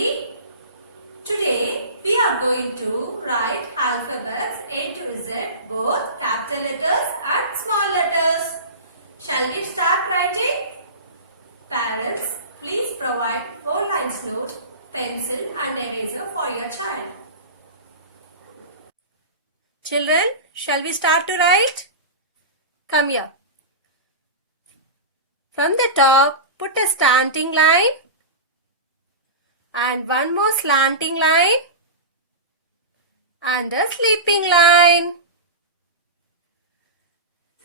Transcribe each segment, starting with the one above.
family. Today we are going to write alphabets A to Z, both capital letters and small letters. Shall we start writing? Parents, please provide 4 lines note, pencil and eraser for your child. Children, shall we start to write? Come here. From the top, put a standing line and one more slanting line and a sleeping line.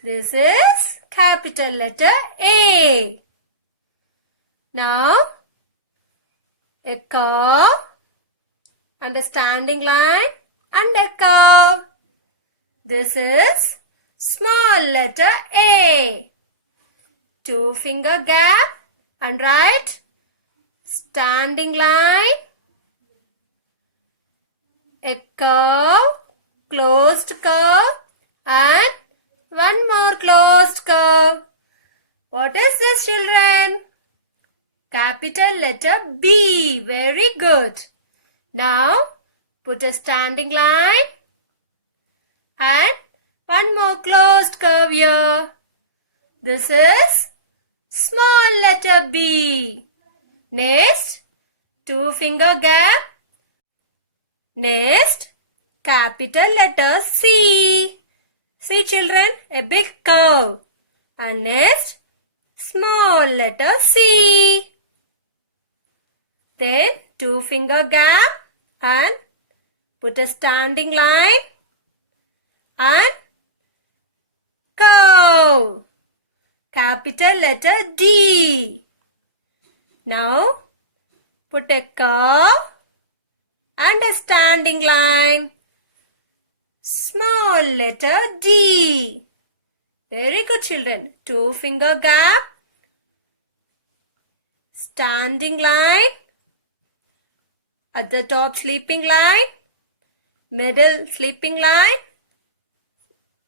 This is capital letter A. Now, a curve and a standing line and a curve. This is small letter A. 2 finger gap and write standing line, a curve, closed curve and one more closed curve. What is this, children? Capital letter B. Very good. Now put a standing line and one more closed curve here. This is small letter B. Next, 2 finger gap. Next, capital letter C. See, children, a big curve. And next, small letter C. Then 2 finger gap and put a standing line and curve. Capital letter D. Now, put a curve and a standing line. Small letter D. Very good, children. 2 finger gap. Standing line. At the top, sleeping line. Middle, sleeping line.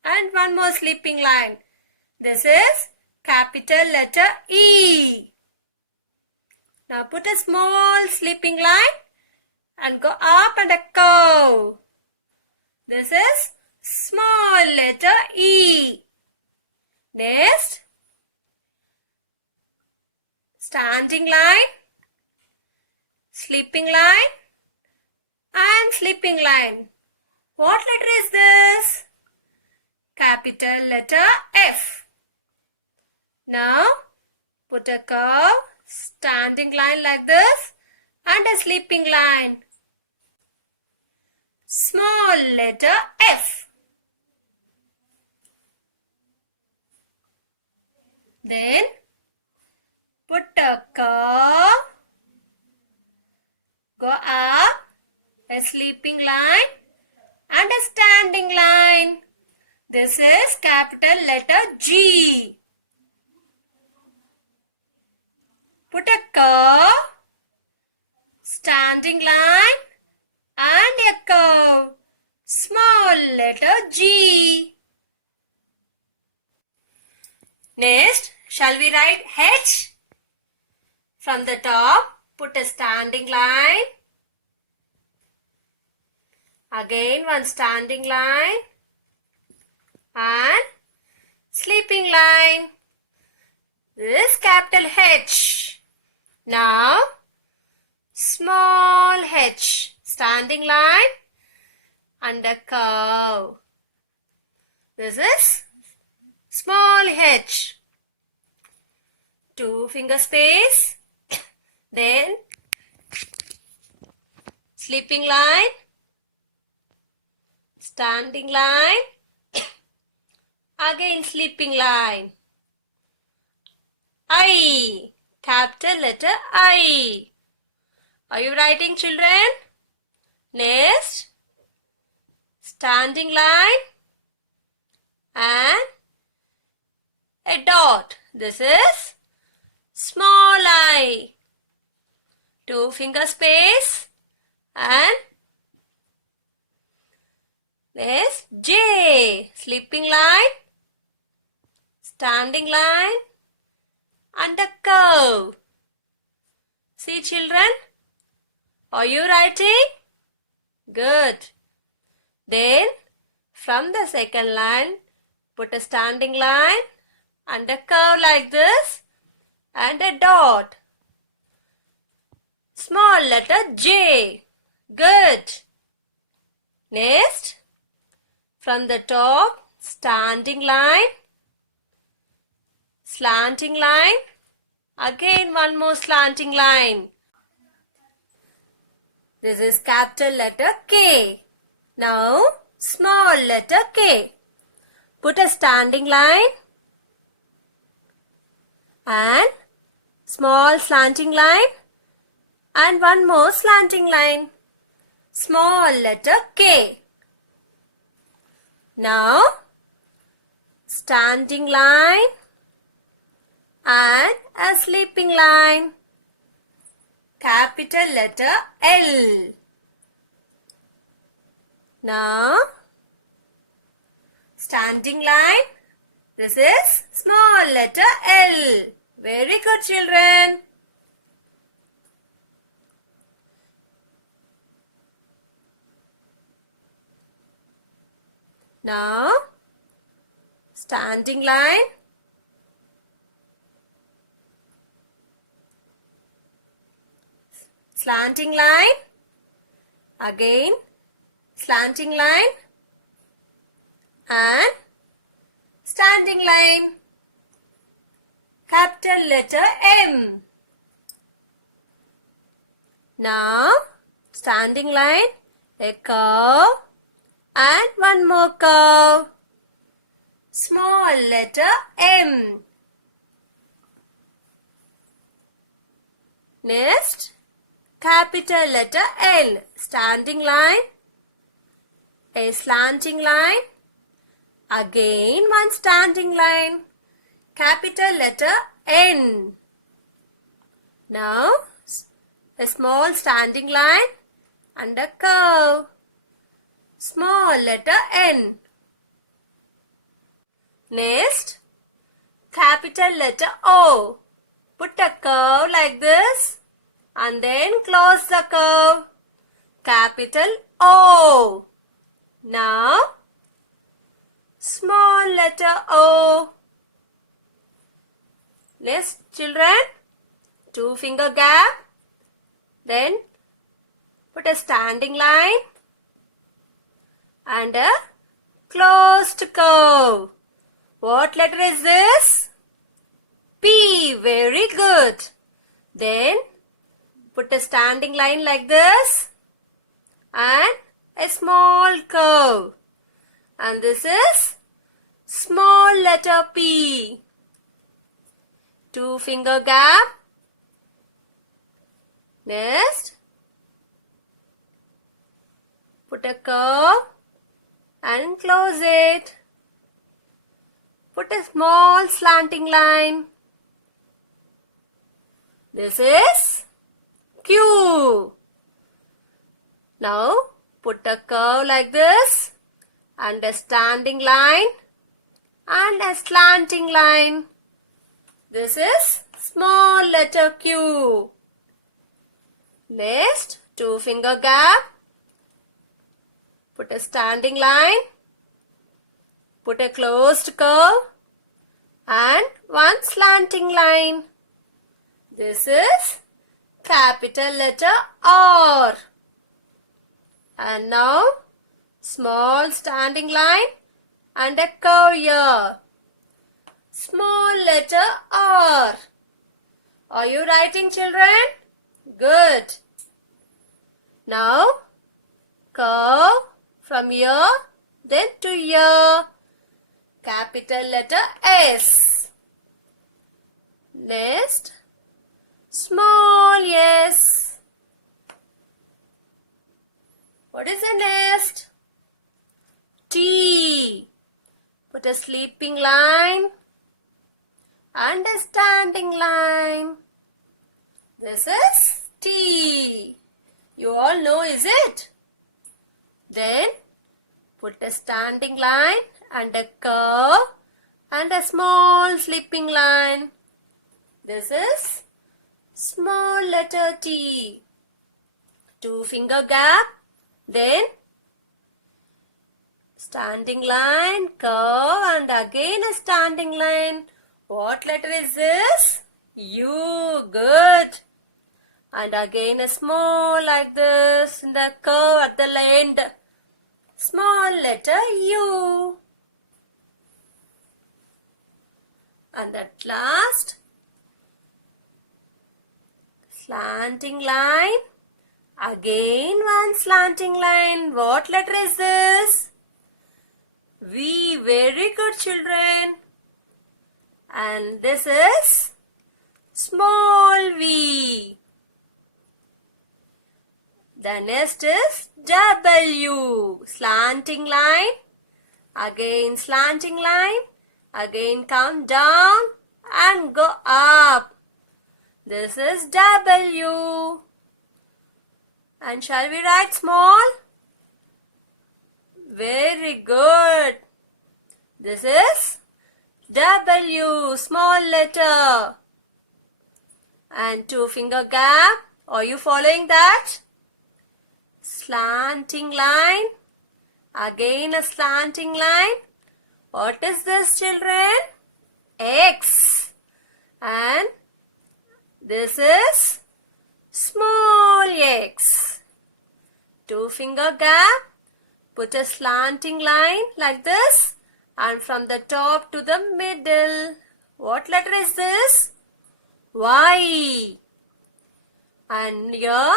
And one more sleeping line. This is capital letter E. Now put a small sleeping line and go up and a curve. This is small letter E. Next, standing line, sleeping line and sleeping line. What letter is this? Capital letter F. Now put a curve, standing line like this and a sleeping line. Small letter F. Then put a curve, go up, a sleeping line and a standing line. This is capital letter G. Put a curve, standing line and a curve. Small letter G. Next, shall we write H? From the top, put a standing line. Again one standing line and sleeping line. This is capital H. Now, small h, standing line and a curve. This is small h. 2 finger space. Then, sleeping line, standing line, again sleeping line. I. Capital letter I. Are you writing, children? Next, standing line and a dot. This is small I. 2 finger space and this J. Sleeping line, standing line and a curve. See, children, Are you writing? Good. Then from the second line, put a standing line and a curve like this and a dot. Small letter J. Good. Next, from the top, standing line, slanting line, again one more slanting line. This is capital letter K. Now, small letter K. Put a standing line and small slanting line and one more slanting line. Small letter K. Now, standing line and a sleeping line. Capital letter L. Now, standing line. This is small letter L. Very good, children. Now, standing line, slanting line, again slanting line and standing line. Capital letter M. Now, standing line, a curve and one more curve. Small letter M. Next, capital letter L. Standing line, a slanting line, again one standing line. Capital letter N. Now, a small standing line and a curve. Small letter N. Next, capital letter O. Put a curve like this and then close the curve. Capital O. Now, small letter O. Next, children, 2 finger gap. Then, put a standing line and a closed curve. What letter is this? P. Very good. Then, put a standing line like this and a small curve. And this is small letter P. 2 finger gap. Next, put a curve and close it. Put a small slanting line. This is Q. Now, put a curve like this and a standing line and a slanting line. This is small letter Q. Next, 2 finger gap. Put a standing line. Put a closed curve and one slanting line. This is capital letter R. And now, small standing line and a curve here. Small letter R. Are you writing, children? Good. Now, curve from here, then to here. Capital letter S. Next, small s. What is the next? T. Put a sleeping line and a standing line. This is T. You all know, is it? Then, put a standing line and a curve and a small sleeping line. This is small letter T. finger gap, then standing line, curve, and again a standing line. What letter is this? U. Good. And again a small like this in the curve at the end. Small letter U. And at last, slanting line. Again one slanting line. What letter is this? V. Very good, children. And this is small v. The next is W. Slanting line. Again slanting line. Again come down and go up. This is W. And shall we write small? Very good. This is W, small letter. And 2 finger gap. Are you following that? Slanting line. Again a slanting line. What is this, children? X. And this is small x. 2 finger gap. Put a slanting line like this. And from the top to the middle. What letter is this? Y. And here,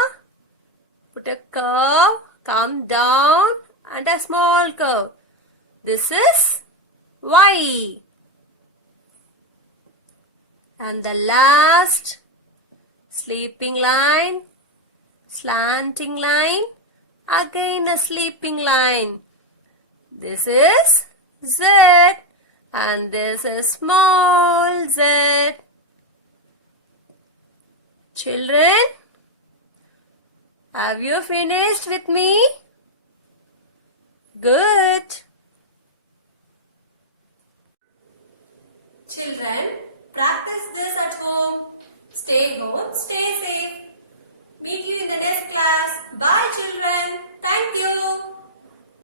put a curve, come down, and a small curve. This is Y. And the last, sleeping line, slanting line, again a sleeping line. This is Z. And this is small z. Children, have you finished with me? Good.